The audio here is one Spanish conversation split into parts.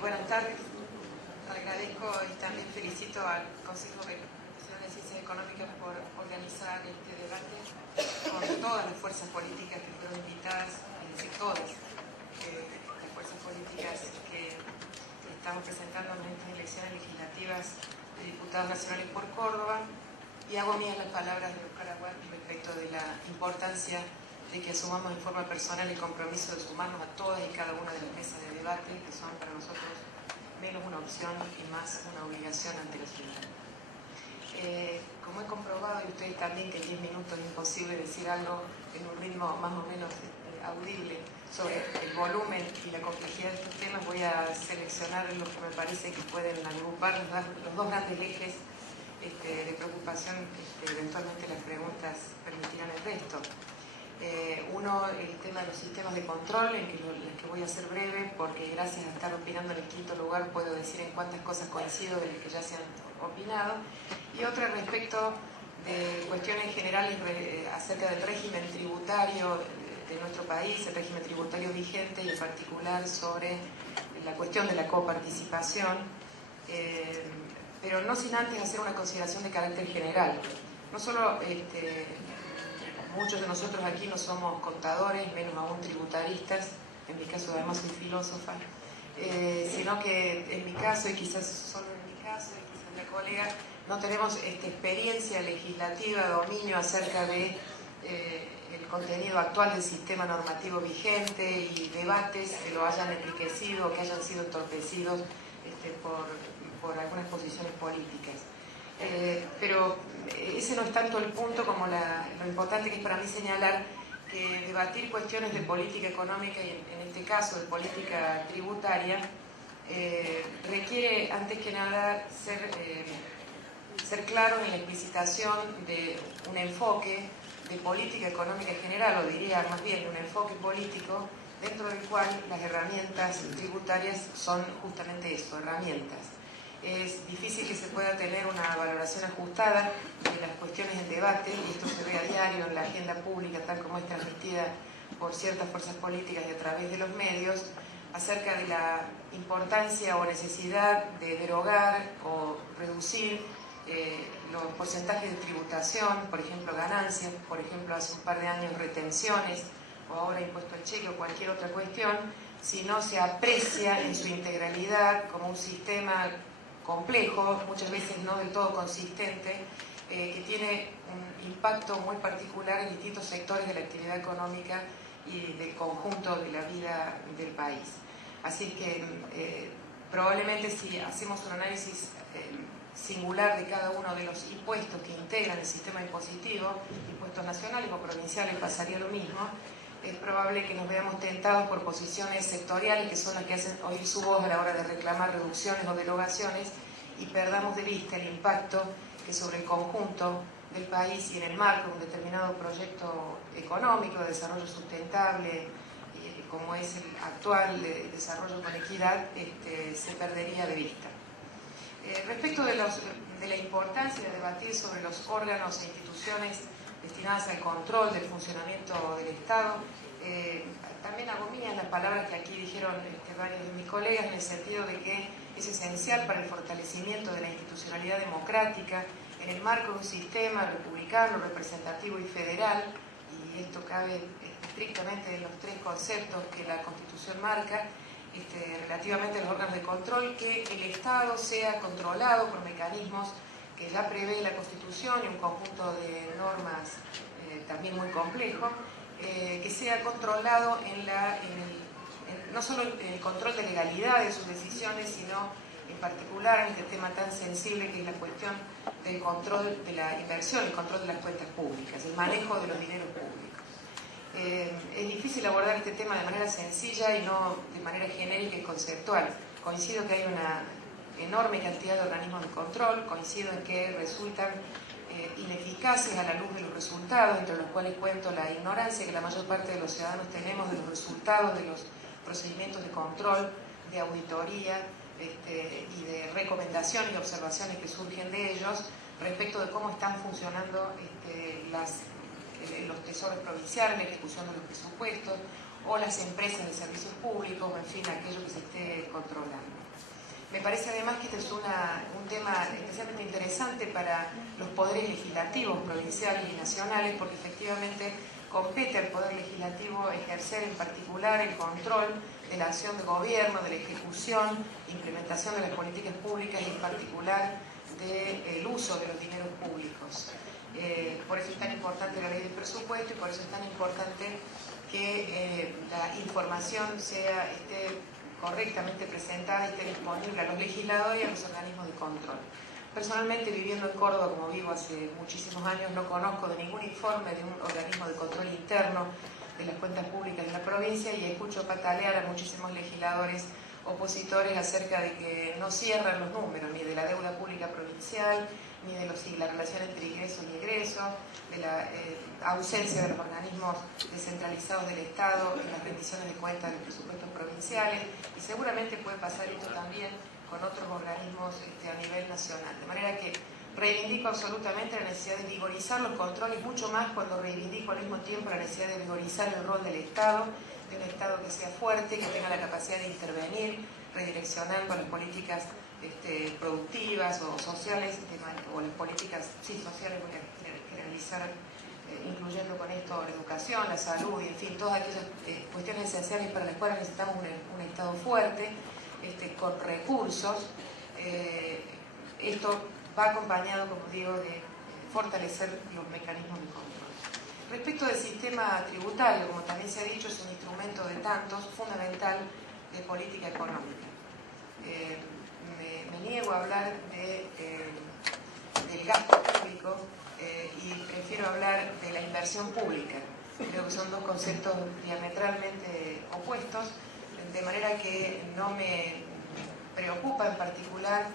Buenas tardes. Agradezco y también felicito al Consejo Nacional de Ciencias Económicas por organizar este debate con todas las fuerzas políticas que fueron invitadas, es decir, todas las fuerzas políticas que estamos presentando en estas elecciones legislativas de diputados nacionales por Córdoba, y hago mías las palabras de Oscar Aguad respecto de la importancia de que asumamos en forma personal el compromiso de sumarnos a todas y cada una de las mesas de debate, que son para nosotros menos una opción y más una obligación ante la ciudadanía. Como he comprobado, y ustedes también, que en 10 minutos es imposible decir algo en un ritmo más o menos audible sobre el volumen y la complejidad de estos temas, voy a seleccionar los que me parece que pueden agrupar los dos grandes ejes de preocupación. Eventualmente las preguntas permitirán el resto. Uno, el tema de los sistemas de control, en que voy a ser breve, porque gracias a estar opinando en el quinto lugar puedo decir en cuántas cosas coincido de las que ya se han opinado. Y otra respecto de cuestiones generales acerca del régimen tributario de nuestro país, el régimen tributario vigente, y en particular sobre la cuestión de la coparticipación, pero no sin antes hacer una consideración de carácter general. No solo muchos de nosotros aquí no somos contadores, menos aún tributaristas, en mi caso además soy filósofa, sino que en mi caso, y quizás solo en mi caso, y quizás en la colega, no tenemos experiencia legislativa, dominio acerca de el contenido actual del sistema normativo vigente y debates que lo hayan enriquecido o que hayan sido entorpecidos por algunas posiciones políticas. Pero ese no es tanto el punto como lo importante que es para mí señalar que debatir cuestiones de política económica y en este caso de política tributaria requiere antes que nada ser claro en la explicitación de un enfoque de política económica en general, o diría más bien un enfoque político dentro del cual las herramientas tributarias son justamente eso, herramientas. Es difícil que se pueda tener una valoración ajustada de las cuestiones en debate, y esto se ve a diario en la agenda pública, tal como es transmitida por ciertas fuerzas políticas y a través de los medios, acerca de la importancia o necesidad de derogar o reducir los porcentajes de tributación, por ejemplo ganancias, por ejemplo hace un par de años retenciones, o ahora impuesto al cheque o cualquier otra cuestión, si no se aprecia en su integralidad como un sistema complejo, muchas veces no del todo consistente, que tiene un impacto muy particular en distintos sectores de la actividad económica y del conjunto de la vida del país. Así que probablemente si hacemos un análisis singular de cada uno de los impuestos que integran el sistema impositivo, impuestos nacionales o provinciales, pasaría lo mismo. Es probable que nos veamos tentados por posiciones sectoriales que son las que hacen oír su voz a la hora de reclamar reducciones o derogaciones, y perdamos de vista el impacto que sobre el conjunto del país y en el marco de un determinado proyecto económico de desarrollo sustentable, como es el actual de desarrollo con equidad, se perdería de vista. Respecto de la importancia de debatir sobre los órganos e instituciones destinadas al control del funcionamiento del Estado, también hago mías las palabras que aquí dijeron varios de mis colegas, en el sentido de que es esencial para el fortalecimiento de la institucionalidad democrática en el marco de un sistema republicano, representativo y federal, y esto cabe estrictamente en los tres conceptos que la Constitución marca, relativamente a los órganos de control, que el Estado sea controlado por mecanismos que ya prevé la Constitución y un conjunto de normas también muy complejo, que sea controlado no solo en el control de legalidad de sus decisiones, sino en particular en este tema tan sensible que es la cuestión del control de la inversión, el control de las cuentas públicas, el manejo de los dineros públicos. Es difícil abordar este tema de manera sencilla y no de manera genérica y conceptual. Coincido que hay una enorme cantidad de organismos de control, coincido en que resultan ineficaces a la luz de los resultados, entre los cuales cuento la ignorancia que la mayor parte de los ciudadanos tenemos de los resultados de los procedimientos de control, de auditoría y de recomendaciones y observaciones que surgen de ellos respecto de cómo están funcionando los tesoros provinciales, la ejecución de los presupuestos, o las empresas de servicios públicos, o en fin, aquello que se esté controlando. Me parece además que este es un tema especialmente interesante para los poderes legislativos provinciales y nacionales, porque efectivamente compete al Poder Legislativo ejercer en particular el control de la acción de gobierno, de la ejecución, implementación de las políticas públicas y en particular del uso de los dineros públicos. Por eso es tan importante la ley del presupuesto y por eso es tan importante que la información esté correctamente presentada y esté disponible a los legisladores y a los organismos de control. Personalmente, viviendo en Córdoba, como vivo hace muchísimos años, no conozco de ningún informe de un organismo de control interno de las cuentas públicas de la provincia y escucho patalear a muchísimos legisladores opositores acerca de que no cierran los números, ni de la deuda pública provincial, ni de la relación entre ingresos y egresos, de la ausencia de los organismos descentralizados del Estado en las rendiciones de cuentas de los presupuestos provinciales, y seguramente puede pasar esto también con otros organismos a nivel nacional. De manera que reivindico absolutamente la necesidad de vigorizar los controles, mucho más cuando reivindico al mismo tiempo la necesidad de vigorizar el rol del Estado, de un Estado que sea fuerte, que tenga la capacidad de intervenir, redireccionando las políticas productivas o sociales, o las políticas sociales, voy a generalizar, incluyendo con esto la educación, la salud, y en fin, todas aquellas cuestiones esenciales para las cuales necesitamos un Estado fuerte, con recursos. Esto va acompañado, como digo, de fortalecer los mecanismos de control. Respecto del sistema tributario, como también se ha dicho, es un instrumento de tantos fundamental de política económica. Me niego a hablar del gasto público y prefiero hablar de la inversión pública. Creo que son dos conceptos diametralmente opuestos, de manera que no me preocupa en particular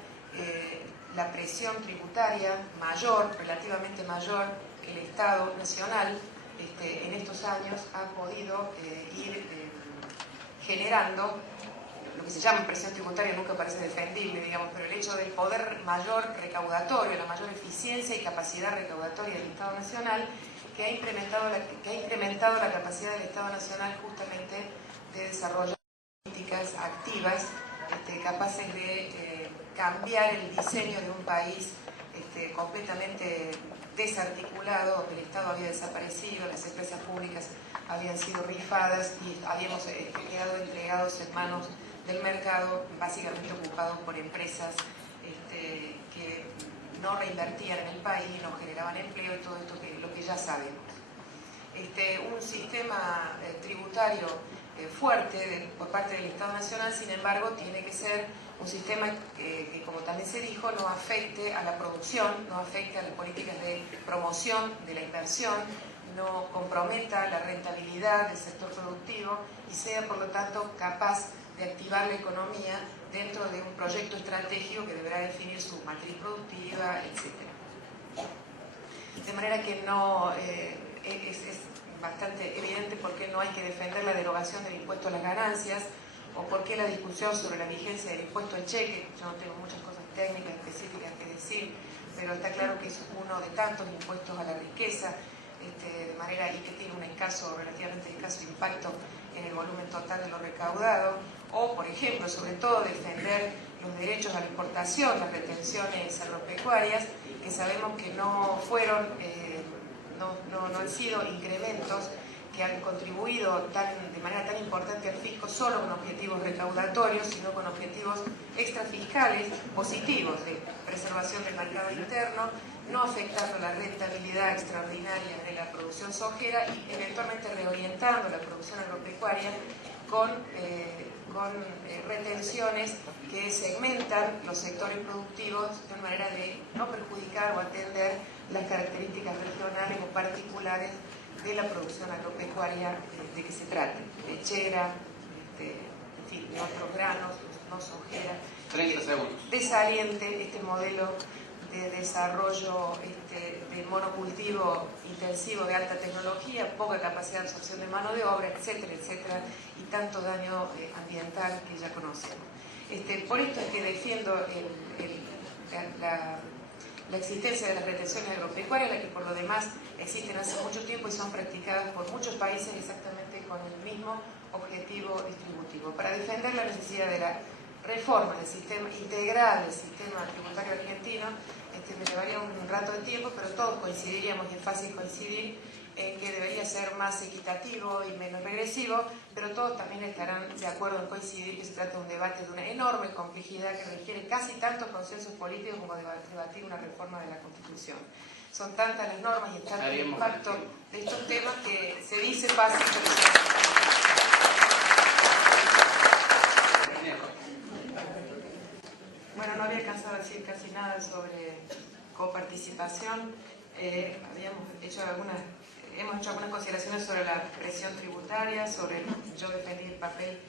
la presión tributaria mayor, relativamente mayor, que el Estado nacional en estos años ha podido ir generando. Lo que se llama presión tributaria nunca parece defendible, digamos, pero el hecho del poder mayor recaudatorio, la mayor eficiencia y capacidad recaudatoria del Estado Nacional, que ha incrementado la capacidad del Estado Nacional justamente de desarrollar políticas activas capaces de cambiar el diseño de un país completamente desarticulado, donde el Estado había desaparecido, las empresas públicas habían sido rifadas y habíamos quedado entregados en manos del mercado, básicamente ocupados por empresas que no reinvertían en el país, no generaban empleo y todo esto lo que ya sabemos. Un sistema tributario fuerte por parte del Estado Nacional, sin embargo, tiene que ser un sistema que, como también se dijo, no afecte a la producción, no afecte a las políticas de promoción de la inversión, no comprometa la rentabilidad del sector productivo y sea, por lo tanto, capaz de activar la economía dentro de un proyecto estratégico que deberá definir su matriz productiva, etc. De manera que no es bastante evidente por qué no hay que defender la derogación del impuesto a las ganancias o por qué la discusión sobre la vigencia del impuesto al cheque. Yo no tengo muchas cosas técnicas específicas que decir, pero está claro que es uno de tantos impuestos a la riqueza, de manera y que tiene un relativamente escaso impacto en el volumen total de lo recaudado, o por ejemplo, sobre todo defender los derechos a la exportación, las retenciones agropecuarias, que sabemos que no fueron, no han sido incrementos que han contribuido de manera tan importante al fisco solo con objetivos recaudatorios, sino con objetivos extrafiscales positivos de preservación del mercado interno, no afectando la rentabilidad extraordinaria de la producción sojera y eventualmente reorientando la producción agropecuaria con retenciones que segmentan los sectores productivos de una manera de no perjudicar o atender las características regionales o particulares de la producción agropecuaria de que se trate, lechera, en fin, de otros granos, no sojera. 30 segundos. Desaliente este modelo de desarrollo de monocultivo intensivo de alta tecnología, poca capacidad de absorción de mano de obra, etcétera, etcétera, y tanto daño ambiental que ya conocemos. Por esto es que defiendo la existencia de las retenciones agropecuarias, las que por lo demás existen hace mucho tiempo y son practicadas por muchos países exactamente con el mismo objetivo distributivo, para defender la necesidad de la reforma del sistema integral del sistema tributario argentino, me llevaría un rato de tiempo, pero todos coincidiríamos, y es fácil coincidir, en que debería ser más equitativo y menos regresivo, pero todos también estarán de acuerdo en coincidir que se trata de un debate de una enorme complejidad que requiere casi tantos consensos políticos como debatir una reforma de la Constitución. Son tantas las normas y tanto el impacto de estos temas que se dice fácil, Bueno, no había alcanzado a decir casi nada sobre coparticipación. Hemos hecho algunas consideraciones sobre la presión tributaria, yo defendí el papel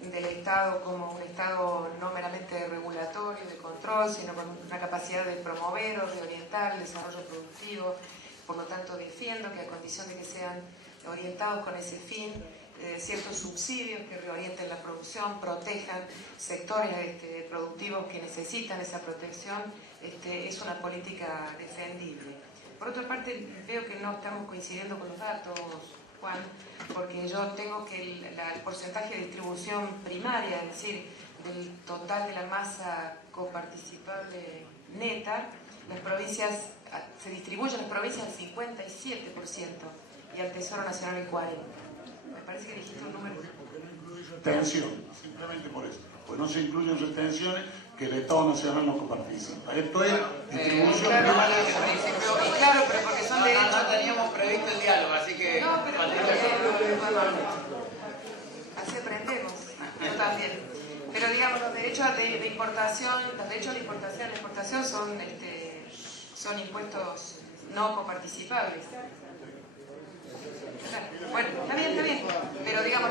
del Estado como un Estado no meramente regulatorio, de control, sino con una capacidad de promover o de orientar el desarrollo productivo. Por lo tanto, defiendo que a condición de que sean orientados con ese fin, ciertos subsidios que reorienten la producción, protejan sectores productivos que necesitan esa protección, es una política defendible. Por otra parte, veo que no estamos coincidiendo con los datos, Juan, porque yo tengo que el porcentaje de distribución primaria, es decir, del total de la masa coparticipable neta, las provincias, se distribuyen las provincias al 57% y al Tesoro Nacional el 40%. Me parece que dijiste un número. Porque no incluye retención, simplemente por eso. Pues no se incluyen retenciones que el Estado Nacional no coparticipa. Esto es distribución primaria. Claro, pero porque son derechos. No teníamos previsto el diálogo, así que... No, pero así aprendemos, yo también. Pero digamos, los derechos de importación, la exportación son impuestos no coparticipables. Bueno, está bien. Pero digamos,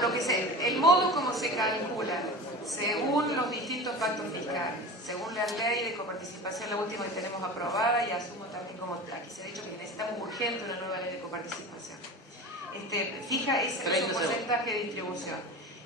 el modo como se calcula, según los distintos pactos fiscales, según la ley de coparticipación, la última que tenemos aprobada, y asumo también, como aquí se ha dicho, que necesitamos urgente una nueva ley de coparticipación. Fija ese porcentaje de distribución.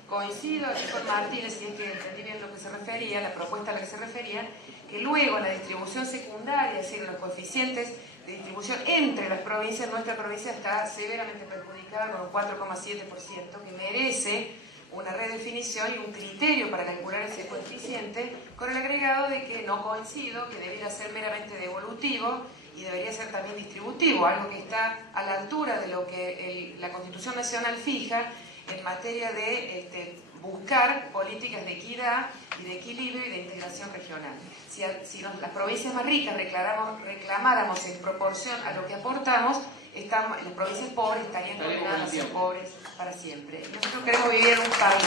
Coincido aquí con Martínez, y es que entendí bien lo que se refería, la propuesta a la que se refería, que luego la distribución secundaria, es decir, los coeficientes de distribución entre las provincias, nuestra provincia está severamente perjudicada con un 4,7%, que merece una redefinición y un criterio para calcular ese coeficiente, con el agregado de que no coincido, que debiera ser meramente devolutivo y debería ser también distributivo, algo que está a la altura de lo que la Constitución Nacional fija en materia de buscar políticas de equidad y de equilibrio y de integración regional. Si las provincias más ricas reclamáramos en proporción a lo que aportamos, las provincias pobres estarían condenadas a ser pobres para siempre. Nosotros queremos vivir en un país